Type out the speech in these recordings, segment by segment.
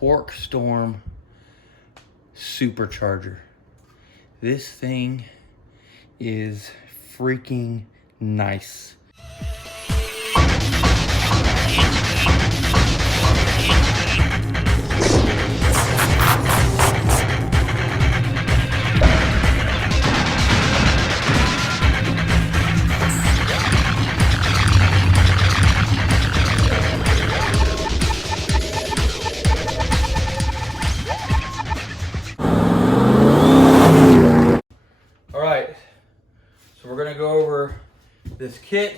Torqstorm Supercharger. This thing is freaking nice. So we're gonna go over this kit,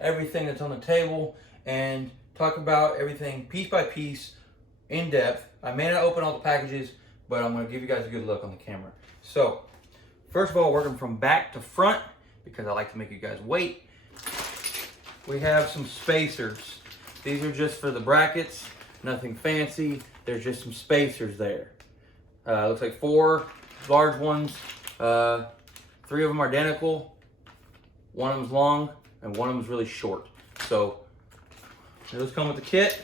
everything that's on the table, and talk about everything piece by piece, in depth. I may not open all the packages, but I'm gonna give you guys a good look on the camera. So, first of all, working from back to front, because I like to make you guys wait, we have some spacers. These are just for the brackets, nothing fancy. There's just some spacers there. Looks like 4 large ones. 3 of them are identical. One of them's long and one of them's really short. So those come with the kit.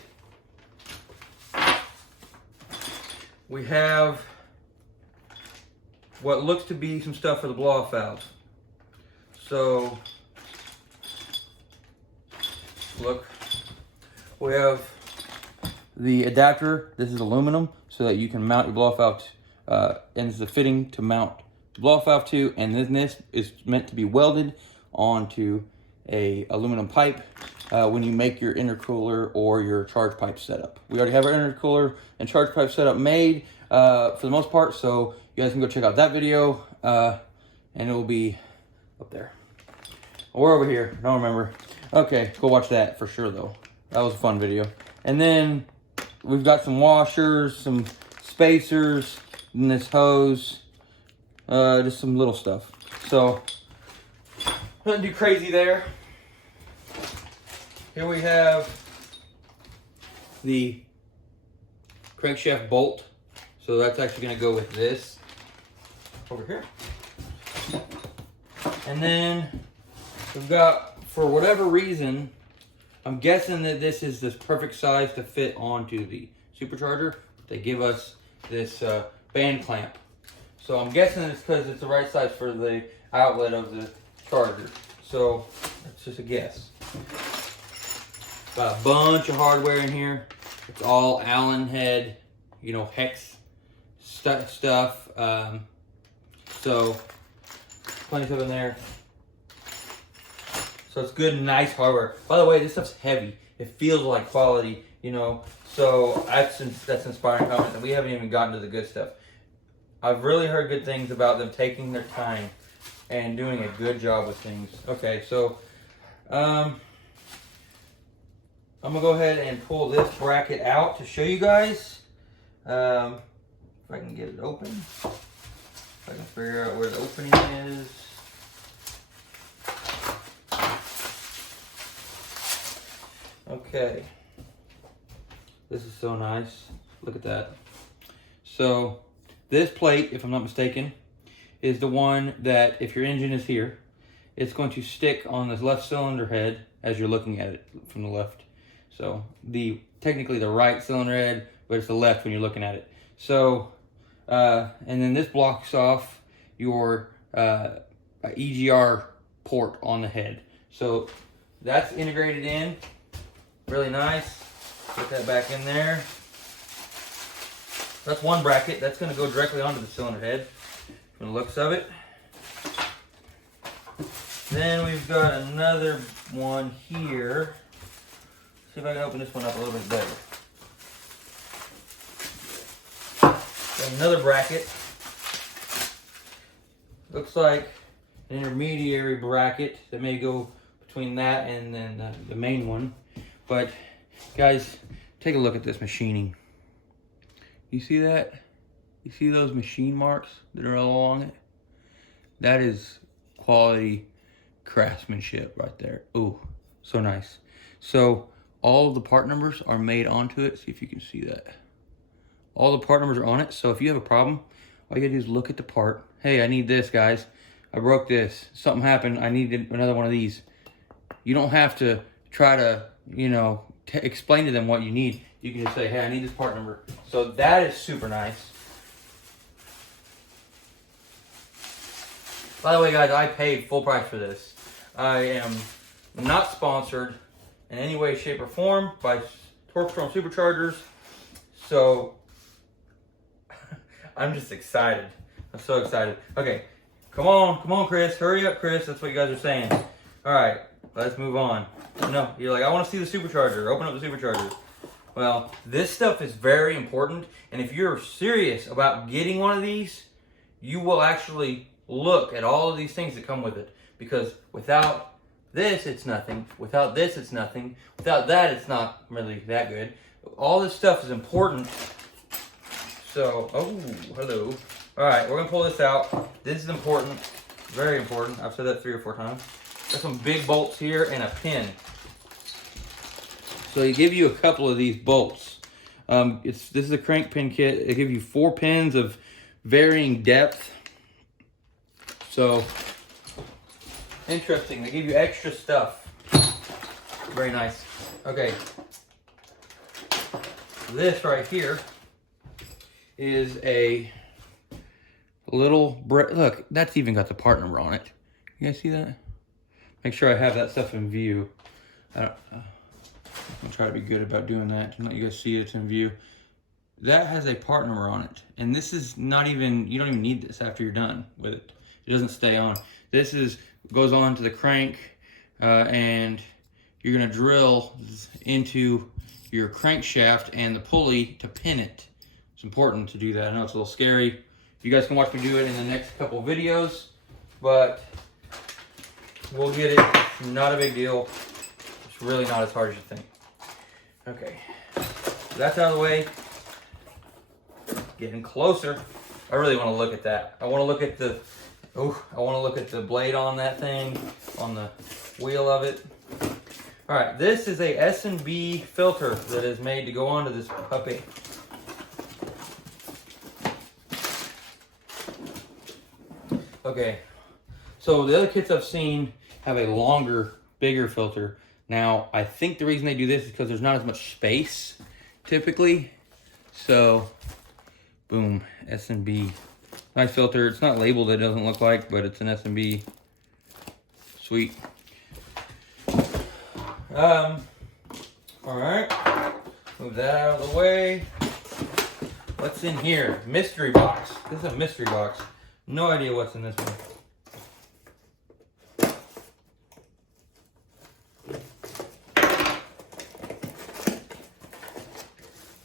We have what looks to be some stuff for the blow-off valves. So look, we have the adapter. This is aluminum so that you can mount your blow-off valve, and it's the fitting to mount the blow-off valve to, and then this is meant to be welded onto a aluminum pipe when you make your intercooler or your charge pipe setup. We already have our intercooler and charge pipe setup made for the most part, so you guys can go check out that video, and it will be up there. Or over here, I don't remember. Okay, go watch that for sure though. That was a fun video. And then we've got some washers, some spacers, and this hose, just some little stuff. So, nothing too crazy there. Here we have the Crankshaft Bolt. So that's actually gonna go with this over here. And then we've got, for whatever reason, I'm guessing that this is the perfect size to fit onto the supercharger. They give us this band clamp. So I'm guessing it's because it's the right size for the outlet of the charger. So that's just a guess. Got a bunch of hardware in here. It's all Allen head, you know, hex stuff. So plenty of stuff in there. So it's good, nice hardware. By the way, this stuff's heavy. It feels like quality, you know. So that's inspiring comments, and we haven't even gotten to the good stuff. I've really heard good things about them taking their time and doing a good job with things. Okay, so I'm gonna go ahead and pull this bracket out to show you guys. If I can get it open. If I can figure out where the opening is. Okay. This is so nice. Look at that. So this plate, if I'm not mistaken, is the one that if your engine is here, it's going to stick on this left cylinder head as you're looking at it from the left. So technically the right cylinder head, but it's the left when you're looking at it. So, and then this blocks off your EGR port on the head. So that's integrated in, really nice. Put that back in there. That's one bracket. That's going to go directly onto the cylinder head from the looks of it. Then we've got another one here. See if I can open this one up a little bit better. Got another bracket. Looks like an intermediary bracket that may go between that and then the main one. But guys, take a look at this machining. You see that? You see those machine marks that are along it? That is quality craftsmanship right there. Ooh, so nice. So all of the part numbers are made onto it. See if you can see that. All the part numbers are on it. So if you have a problem, all you gotta do is look at the part. Hey, I need this, guys. I broke this. Something happened. I need another one of these. You don't have to try to, you know, explain to them what you need. You can just say, hey, I need this part number. So that is super nice. By the way, guys, I paid full price for this. I am not sponsored in any way, shape, or form by Torqstorm Superchargers. So I'm just excited. I'm so excited. Okay, come on, Chris. Hurry up, Chris. That's what you guys are saying. All right, let's move on. No, you're like, I want to see the supercharger. Open up the supercharger. Well, this stuff is very important. And if you're serious about getting one of these, you will actually look at all of these things that come with it. Because without this, it's nothing. Without this, it's nothing. Without that, it's not really that good. All this stuff is important. So, oh, hello. All right, we're gonna pull this out. This is important, very important. I've said that 3 or 4 times. Got some big bolts here and a pin. So they give you a couple of these bolts. This is a crank pin kit. They give you 4 pins of varying depth. So, interesting. They give you extra stuff. Very nice. Okay. This right here is a little, look, that's even got the part number on it. You guys see that? Make sure I have that stuff in view. I'm gonna try to be good about doing that and let you guys see it's in view. That has a part number on it. And this is not even, you don't even need this after you're done with it. It doesn't stay on. This goes on to the crank and you're gonna drill into your crankshaft and the pulley to pin it. It's important to do that. I know it's a little scary. You guys can watch me do it in the next couple videos, but we'll get it. It's not a big deal. It's really not as hard as you think. Okay, so that's out of the way. Getting closer. I really want to look at that. I want to look at the, I want to look at the blade on that thing, on the wheel of it. All right, this is a S&B filter that is made to go onto this puppy. Okay, so the other kits I've seen have a longer, bigger filter. Now, I think the reason they do this is because there's not as much space, typically. So, boom, S&B. Nice filter. It's not labeled, it doesn't look like, but it's an S&B. Sweet. All right, move that out of the way. What's in here? Mystery box. This is a mystery box. No idea what's in this one.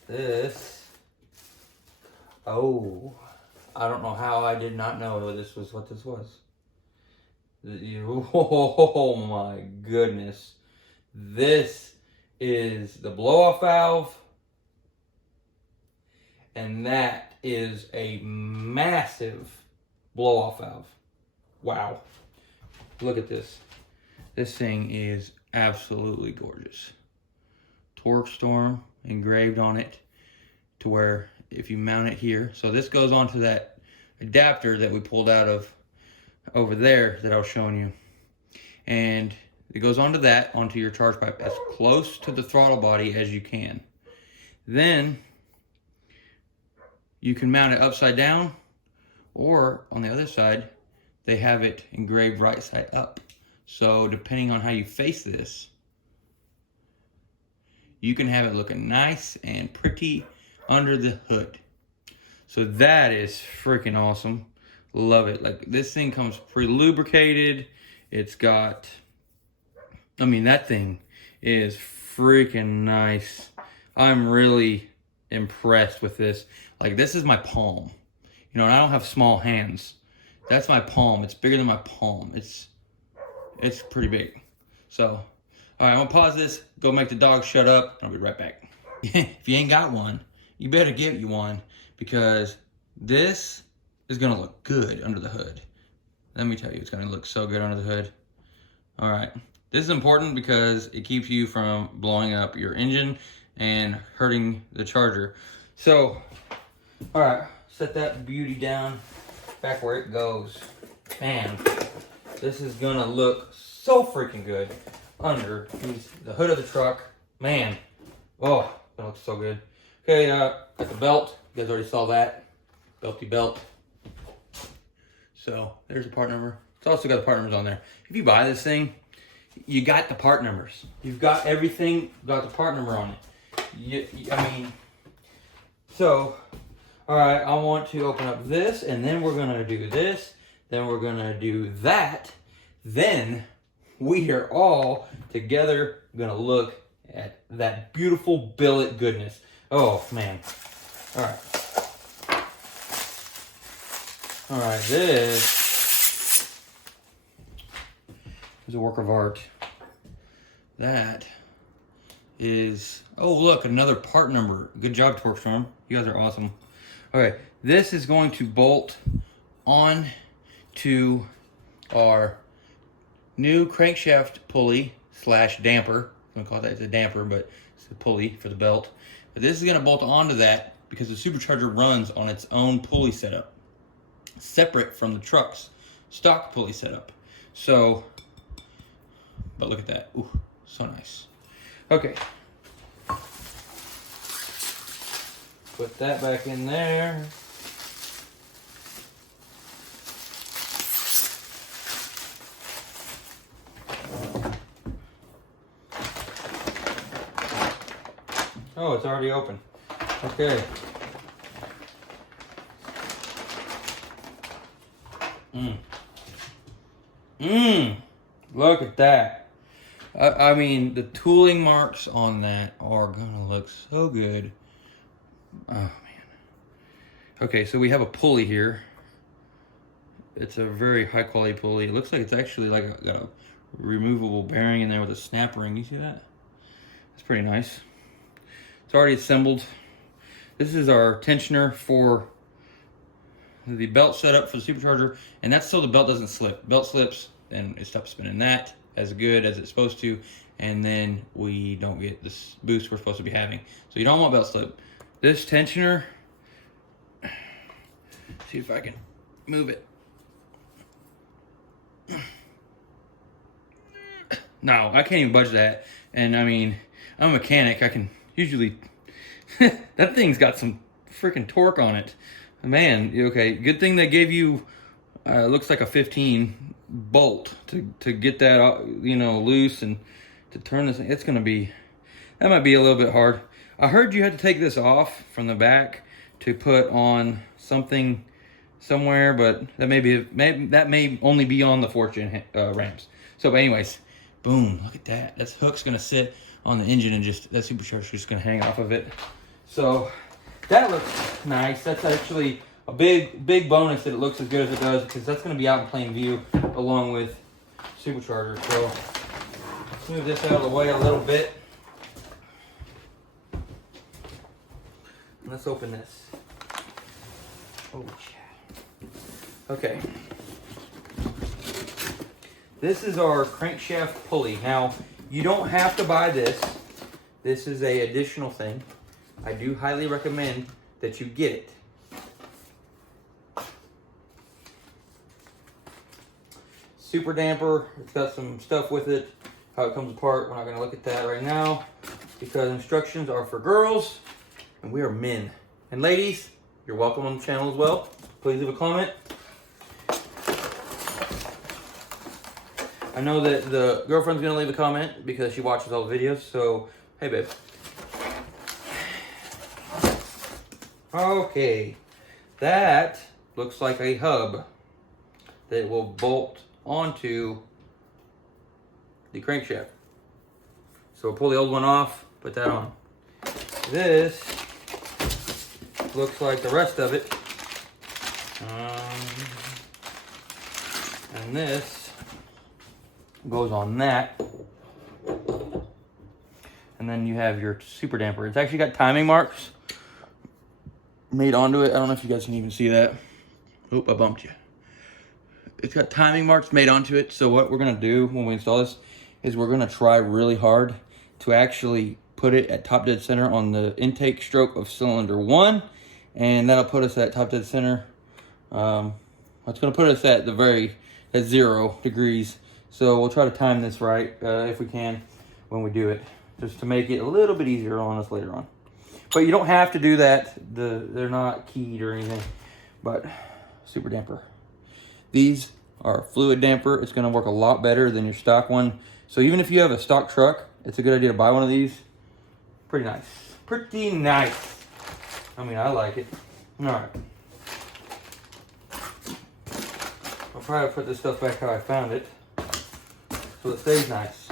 This, oh, I don't know how I did not know what this was. Oh my goodness. This is the blow-off valve, and that is a massive blow-off valve. Wow. Look at this. This thing is absolutely gorgeous. Torqstorm engraved on it to where if you mount it here, so this goes onto that adapter that we pulled out of over there that I was showing you. And it goes onto that, onto your charge pipe, as close to the throttle body as you can. Then you can mount it upside down, or on the other side, they have it engraved right side up. So depending on how you face this, you can have it looking nice and pretty under the hood. So that is freaking awesome. Love it. Like, this thing comes pre-lubricated. It's got, I mean, that thing is freaking nice. I'm really impressed with this. Like, this is my palm. You know, and I don't have small hands. That's my palm. It's bigger than my palm. It's pretty big. So, all right, I'm gonna pause this, go make the dog shut up, and I'll be right back. If you ain't got one, you better get you one, because this is gonna look good under the hood. Let me tell you, it's gonna look so good under the hood. All right, this is important because it keeps you from blowing up your engine and hurting the charger. So, all right, set that beauty down back where it goes. Man, this is gonna look so freaking good under the hood of the truck. Man, oh, gonna look so good. Okay, got the belt. You guys already saw that. Belty belt. So there's the part number. It's also got the part numbers on there. If you buy this thing, you got the part numbers. You've got everything, got the part number on it. I mean, so, all right, I want to open up this, and then we're gonna do this, then we're gonna do that, then we are all together gonna look at that beautiful billet goodness. Oh, man. All right. All right, this is a work of art. That is, oh look, another part number. Good job, Torqstorm. You guys are awesome. Okay, this is going to bolt on to our new crankshaft pulley / damper. I'm gonna call that, it's a damper, but it's a pulley for the belt. But this is gonna bolt onto that because the Supercharger runs on its own pulley setup, separate from the truck's stock pulley setup. So, but look at that. Ooh, so nice. Okay. Put that back in there. Oh, it's already open. Okay. Look at that. I mean, the tooling marks on that are gonna look so good. Oh, man. Okay, so we have a pulley here. It's a very high quality pulley. It looks like it's actually like got a removable bearing in there with a snap ring. You see that? It's pretty nice. It's already assembled. This is our tensioner for the belt setup for the Supercharger, and that's so the belt doesn't slip. Belt slips, and it stops spinning. That as good as it's supposed to, and then we don't get this boost we're supposed to be having. So you don't want belt slip. This tensioner, see if I can move it. No, I can't even budge that. And I mean, I'm a mechanic. I can usually, that thing's got some freaking torque on it. Man, okay, good thing they gave you, looks like a 15 bolt to get that, you know, loose and to turn this. It's gonna be, that might be a little bit hard. I heard you had to take this off from the back to put on something somewhere, but that may only be on the Fortune ramps. So, but anyways, boom, look at that. That hook's gonna sit on the engine and just, that Supercharger's just gonna hang off of it. So that looks nice. That's actually a big bonus that it looks as good as it does, because that's gonna be out in plain view along with Supercharger. So let's move this out of the way a little bit. Let's open this. Oh, yeah. Okay. This is our crankshaft pulley. Now, you don't have to buy this. This is an additional thing. I do highly recommend that you get it. Super damper. It's got some stuff with it. How it comes apart. We're not going to look at that right now, because instructions are for girls and we are men. And ladies, you're welcome on the channel as well. Please leave a comment. I know that the girlfriend's gonna leave a comment because she watches all the videos, so hey babe. Okay, that looks like a hub that will bolt onto the crankshaft. So we'll pull the old one off, put that on. This looks like the rest of it. And this goes on that. And then you have your super damper. It's actually got timing marks made onto it. I don't know if you guys can even see that. Oop, I bumped you. It's got timing marks made onto it. So what we're gonna do when we install this is we're gonna try really hard to actually put it at top dead center on the intake stroke of cylinder 1. And that'll put us at top dead center. It's gonna put us at at 0 degrees. So we'll try to time this right if we can when we do it, just to make it a little bit easier on us later on. But you don't have to do that. They're not keyed or anything. But super damper. These are fluid damper. It's going to work a lot better than your stock one. So even if you have a stock truck, it's a good idea to buy one of these. Pretty nice. Pretty nice. I mean, I like it. All right. I'll try to put this stuff back how I found it so it stays nice.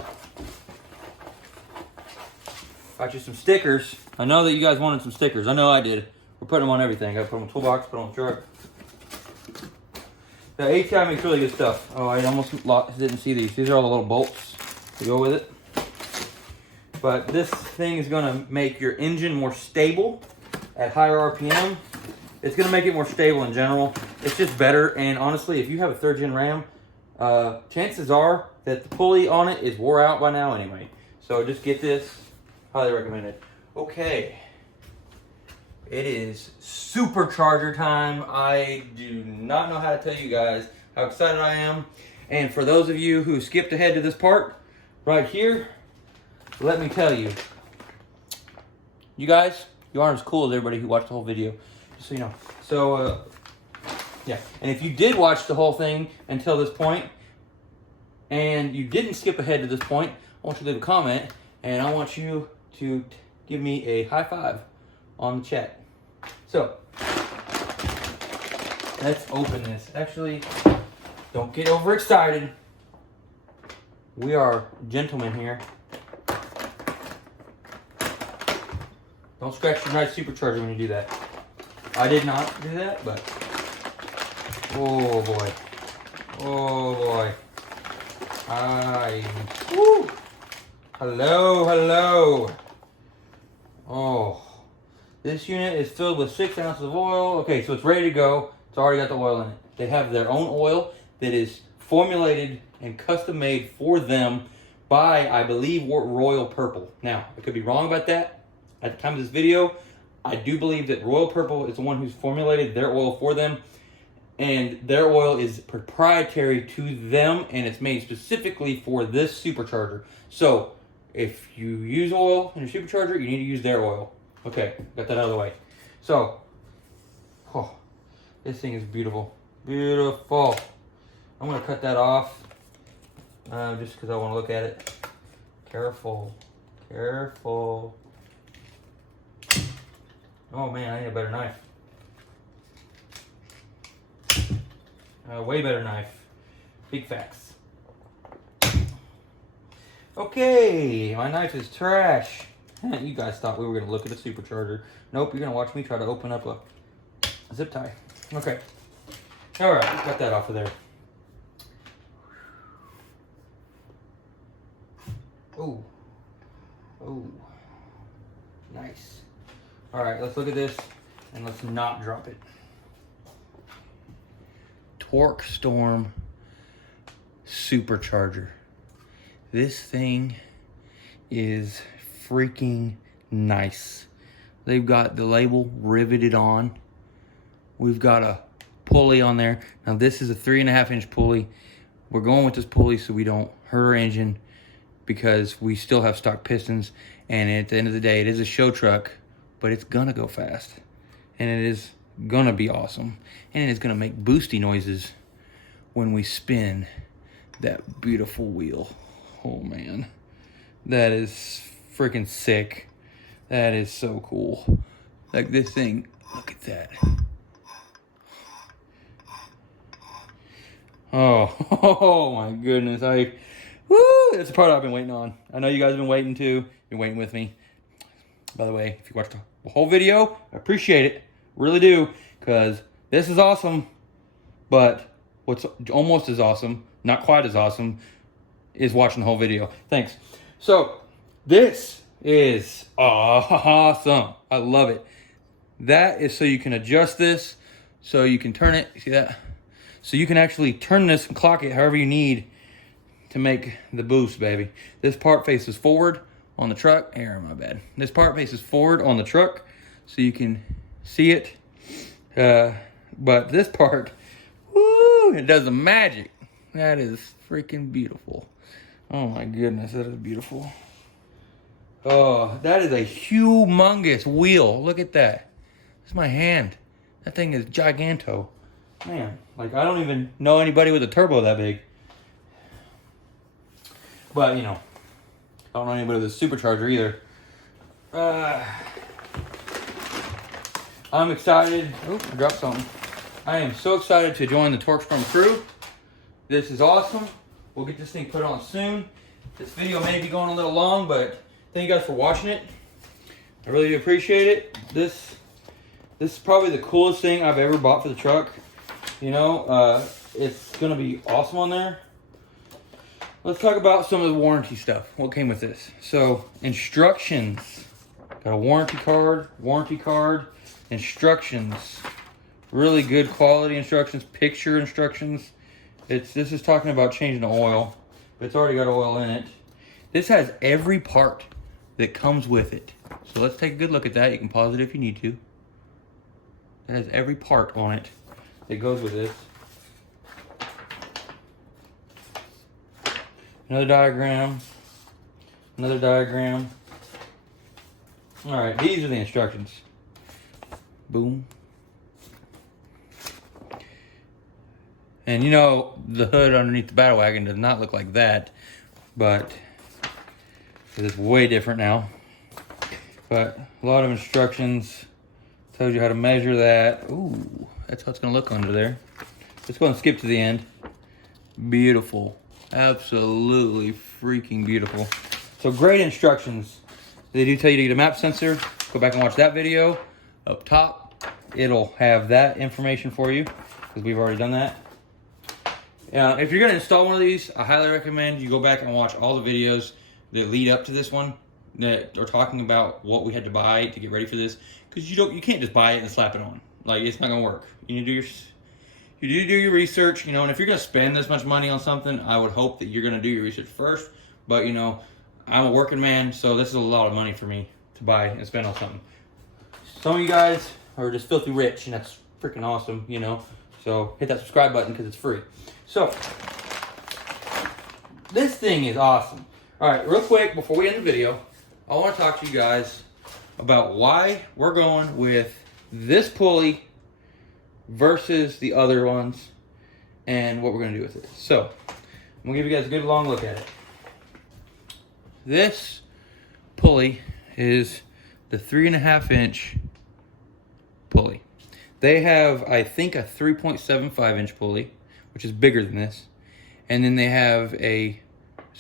Got you some stickers. I know that you guys wanted some stickers. I know I did. We're putting them on everything. I put them in the toolbox, put them on the truck. The ATI makes really good stuff. Oh, I almost didn't see these. These are all the little bolts to go with it. But this thing is going to make your engine more stable at higher RPM. It's going to make it more stable in general. It's just better. And honestly, if you have a 3rd gen Ram, chances are that the pulley on it is wore out by now anyway. So just get this. Highly recommend it. Okay. It is supercharger time. I do not know how to tell you guys how excited I am. And for those of you who skipped ahead to this part right here, let me tell you, you guys, you aren't as cool as everybody who watched the whole video, just so you know. So, yeah. And if you did watch the whole thing until this point, and you didn't skip ahead to this point, I want you to leave a comment, and I want you to give me a high five on the chat. So, let's open this. Actually, don't get overexcited. We are gentlemen here. Don't scratch your nice supercharger when you do that. I did not do that, but oh boy. Oh boy. Woo. Hello, hello. Oh. This unit is filled with 6 ounces of oil. Okay, so it's ready to go. It's already got the oil in it. They have their own oil that is formulated and custom made for them by, I believe, Royal Purple. Now, I could be wrong about that. At the time of this video, I do believe that Royal Purple is the one who's formulated their oil for them. And their oil is proprietary to them, and it's made specifically for this supercharger. So, if you use oil in your supercharger, you need to use their oil. Okay, got that out of the way. So, oh, this thing is beautiful. Beautiful. I'm going to cut that off just because I want to look at it. Careful. Careful. Oh man, I need a better knife. Way better knife. Big facts. Okay, my knife is trash. You guys thought we were going to look at a supercharger. Nope, you're going to watch me try to open up a zip tie. Okay. All right, got that off of there. Oh. Oh. Nice. All right, let's look at this and let's not drop it. Torqstorm Supercharger. This thing is freaking nice. They've got the label riveted on. We've got a pulley on there. Now this is a 3.5-inch pulley. We're going with this pulley so we don't hurt our engine because we still have stock pistons. And at the end of the day, it is a show truck, but it's gonna go fast. And it is gonna be awesome. And it's gonna make boosty noises when we spin that beautiful wheel. Oh man, that is freaking sick. That is so cool. Like this thing, look at that. Oh my goodness. That's the part I've been waiting on. I know you guys have been waiting too. Been waiting with me. By the way, if you watched the whole video, I appreciate it. Really do. Because this is awesome. But what's almost as awesome, not quite as awesome, is watching the whole video. Thanks. So, this is awesome. I love it. That is so you can adjust this, so you can turn it. See that? So you can actually turn this and clock it however you need to make the boost, baby. This part faces forward on the truck. Here, my bad. This part faces forward on the truck, so you can see it. But this part, woo, it does the magic. That is freaking beautiful. Oh my goodness, that is beautiful. Oh, that is a humongous wheel. Look at that. That's my hand. That thing is giganto. Man, like I don't even know anybody with a turbo that big. But, you know, I don't know anybody with a supercharger either. I'm excited. Oh, I dropped something. I am so excited to join the Torqstorm crew. This is awesome. We'll get this thing put on soon. This video may be going a little long, but thank you guys for watching it. I really do appreciate it. This is probably the coolest thing I've ever bought for the truck. You know, it's gonna be awesome on there. Let's talk about some of the warranty stuff. What came with this? So, instructions. Got a warranty card, instructions. Really good quality instructions, picture instructions. This is talking about changing the oil, but it's already got oil in it. This has every part that comes with it. So let's take a good look at that. You can pause it if you need to. It has every part on it that goes with this. Another diagram. Another diagram. All right, these are the instructions. Boom. And you know, the hood underneath the battle wagon does not look like that, but it's way different now. But a lot of instructions. Tells you how to measure that. Ooh, that's how it's gonna look under there. Let's go and skip to the end. Beautiful. Absolutely freaking beautiful. So great instructions. They do tell you to get a map sensor. Go back and watch that video. Up top, it'll have that information for you because we've already done that. If you're gonna install one of these, I highly recommend you go back and watch all the videos that lead up to this one that are talking about what we had to buy to get ready for this. Because you can't just buy it and slap it on. Like, it's not gonna work. You need to do your research, you know, and if you're gonna spend this much money on something, I would hope that you're gonna do your research first. But you know, I'm a working man, so this is a lot of money for me to buy and spend on something. Some of you guys are just filthy rich, and that's freaking awesome, you know. So hit that subscribe button because it's free. So this thing is awesome. All right, real quick before we end the video, I want to talk to you guys about why we're going with this pulley versus the other ones and what we're going to do with it. So I'm going to give you guys a good long look at it. This pulley is the 3.5 inch pulley. They have, I think, a 3.75 inch pulley, which is bigger than this. And then they have then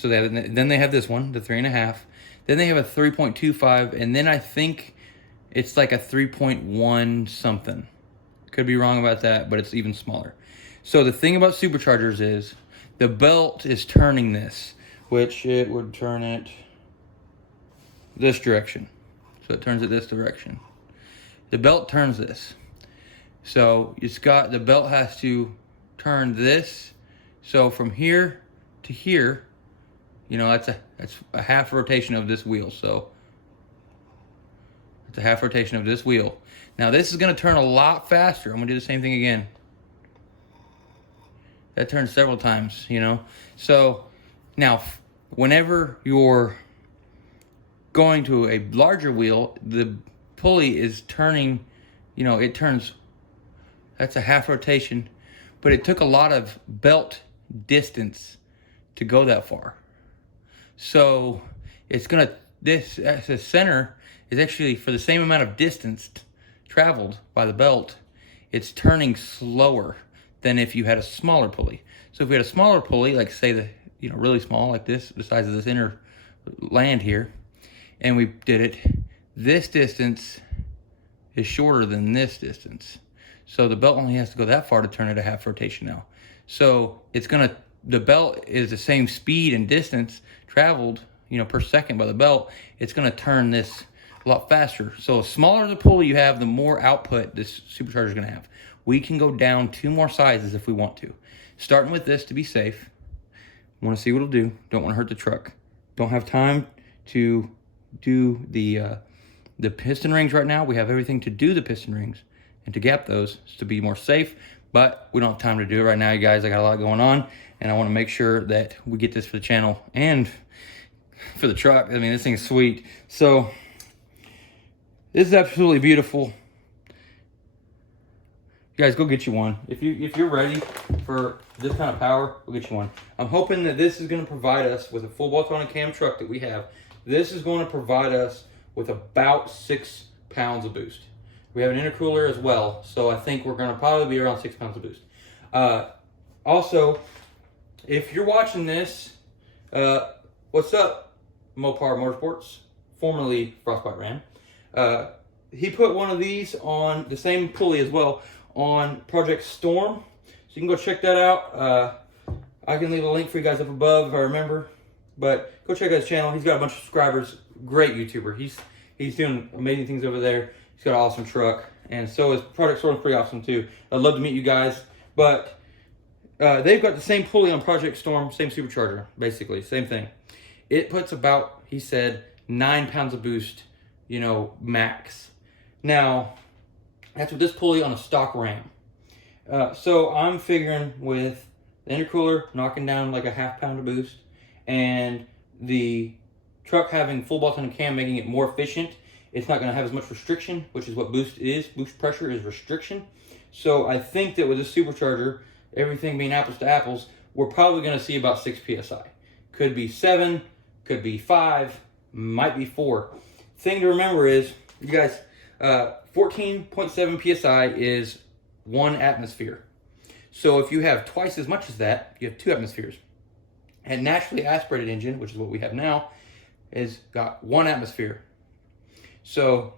they have this one, the 3.5. Then they have a 3.25, and then I think it's like a 3.1 something. Could be wrong about that, but it's even smaller. So the thing about superchargers is the belt is turning this, which it would turn it this direction. So it turns it this direction. The belt turns this. So the belt has to turn this. So from here to here, you know, that's a half rotation of this wheel. So it's a half rotation of this wheel. Now this is gonna turn a lot faster. I'm gonna do the same thing again. That turns several times, you know. So now, whenever you're going to a larger wheel, the pulley is turning, you know, it turns, that's a half rotation, but it took a lot of belt distance to go that far. So it's gonna, the center is actually, for the same amount of distance traveled by the belt, it's turning slower than if you had a smaller pulley. So if we had a smaller pulley, like say really small, like this, the size of this inner land here, and we did it, this distance is shorter than this distance. So the belt only has to go that far to turn it a half rotation now. So the belt is the same speed and distance traveled, per second by the belt. It's gonna turn this a lot faster. So the smaller the pulley you have, the more output this supercharger is gonna have. We can go down 2 more sizes if we want to. Starting with this to be safe. Want to see what it'll do. Don't want to hurt the truck. Don't have time to do the piston rings right now. We have everything to do the piston rings and to gap those to be more safe, but we don't have time to do it right now, you guys. I got a lot going on, and I want to make sure that we get this for the channel and for the truck. I mean, this thing's sweet. So this is absolutely beautiful. You guys, go get you one. If you're ready for this kind of power, go get you one. I'm hoping that this is going to provide us with a full bolt-on cam truck that we have. This is going to provide us with about 6 pounds of boost. We have an intercooler as well, so I think we're going to probably be around 6 pounds of boost. Also, if you're watching this, what's up, Mopar Motorsports, formerly Frostbite Ram. He put one of these on the same pulley as well on Project Storm, so you can go check that out. I can leave a link for you guys up above if I remember, but go check out his channel. He's got a bunch of subscribers. Great YouTuber. He's doing amazing things over there. He's got an awesome truck, and so is Project Storm. Pretty awesome too. I'd love to meet you guys, but they've got the same pulley on Project Storm, same supercharger, basically same thing. It puts about, he said, 9 pounds of boost, you know, max. Now, that's with this pulley on a stock Ram. So I'm figuring with the intercooler knocking down like a ½ pound of boost, and the truck having full bolt-on cam, making it more efficient, it's not going to have as much restriction, which is what boost is. Boost pressure is restriction. So I think that with this supercharger, everything being apples to apples, we're probably going to see about 6 PSI. Could be 7, could be 5, might be 4. Thing to remember is, you guys, 14.7 PSI is 1 atmosphere. So if you have twice as much as that, you have 2 atmospheres. And naturally aspirated engine, which is what we have now, has got 1 atmosphere. So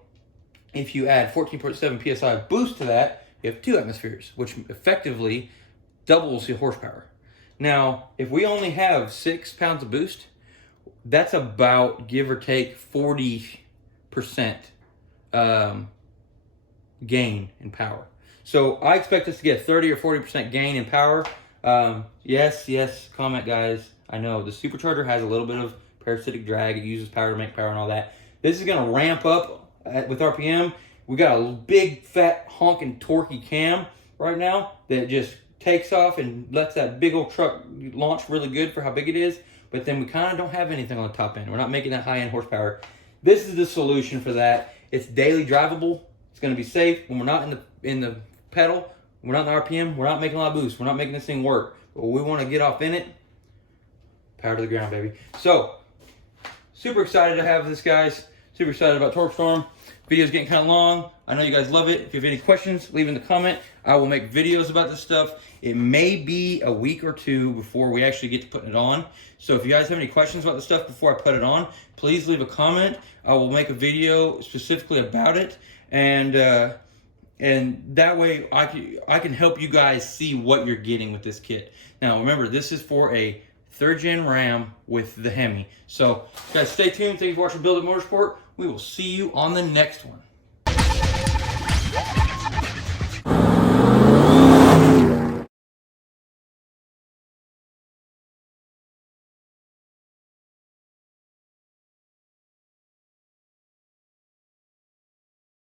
if you add 14.7 PSI boost to that, you have 2 atmospheres, which effectively doubles the horsepower. Now, if we only have 6 pounds of boost, that's about, give or take, 40% gain in power. So I expect us to get 30 or 40% gain in power. Yes, comment guys. I know the supercharger has a little bit of parasitic drag. It uses power to make power and all that. This is going to ramp up with RPM. We got a big, fat, honking, torquey cam right now that just takes off and lets that big old truck launch really good for how big it is. But then we kind of don't have anything on the top end. We're not making that high-end horsepower. This is the solution for that. It's daily drivable. It's going to be safe. When we're not in the pedal, we're not in the RPM, we're not making a lot of boost. We're not making this thing work. But we want to get off in it. Power to the ground, baby. So, super excited to have this, guys. Super excited about Torqstorm. Video's getting kind of long. I know you guys love it. If you have any questions, leave in the comment. I will make videos about this stuff. It may be a week or 2 before we actually get to putting it on. So if you guys have any questions about the stuff before I put it on, please leave a comment. I will make a video specifically about it. And that way I can help you guys see what you're getting with this kit. Now remember, this is for a 3rd gen Ram with the Hemi. So guys, stay tuned. Thanks for watching Build It Motorsport. We will see you on the next one.